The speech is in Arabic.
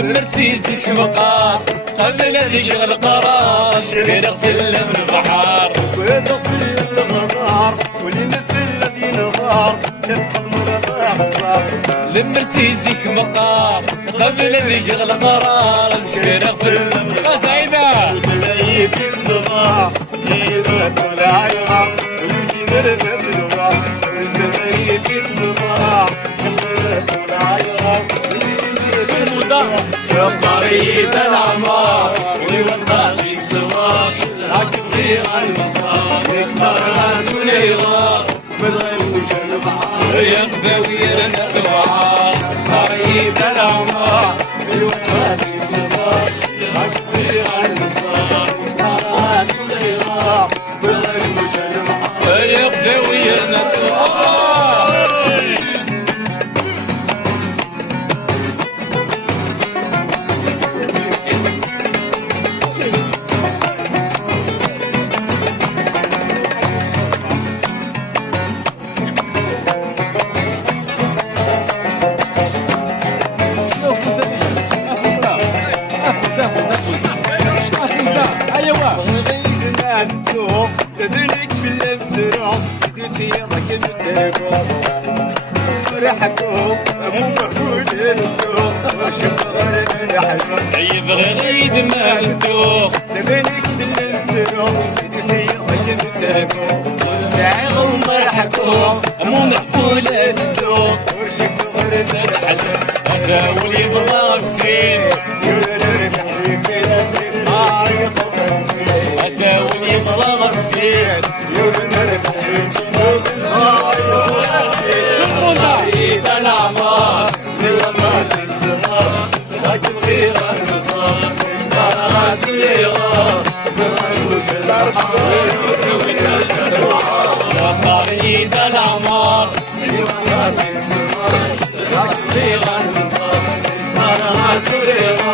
المرسيسك مقار قبل ذيك القرار شرق في البحر ويضف الغبار ولين في الذي نظار كف المرضى حصار المرسيسك مقار قبل ذيك القرار شرق في البحر سعيدة وتلاقي في الصباح يبات العيار ولدي مرمس الوراح وتلاقي في الصباح يبات العيار يا طريق الأعمار والوطاسيك سواق راكب غير المصار يكبر راس وليغار بالغيوش البحار يغذوي لنا البحار طريق الأعمار والوطاسيك سواق راكب غير المصار يكبر راس وليغار بالغيوش البحار يغذوي لنا البحار تدرك بالمسرع تدوسي يضك التليفون فرحكم مو مفعول الدوخ وشكرا للحزن يبغي غيد ما ندوخ تدرك بالمسرع تدوسي يضك التليفون ساعة ومرحكم مو مفعول الدوخ وشكرا للحزن هذا ولي ضغط سين يولد حسين هذا ولي ضغط سين طريق الأعمار للماسك صغار لكن غير النظام راس اليغار بالعيوش الأرحام طريق الأعمار للماسك صغار لكن غير النظام راس اليغار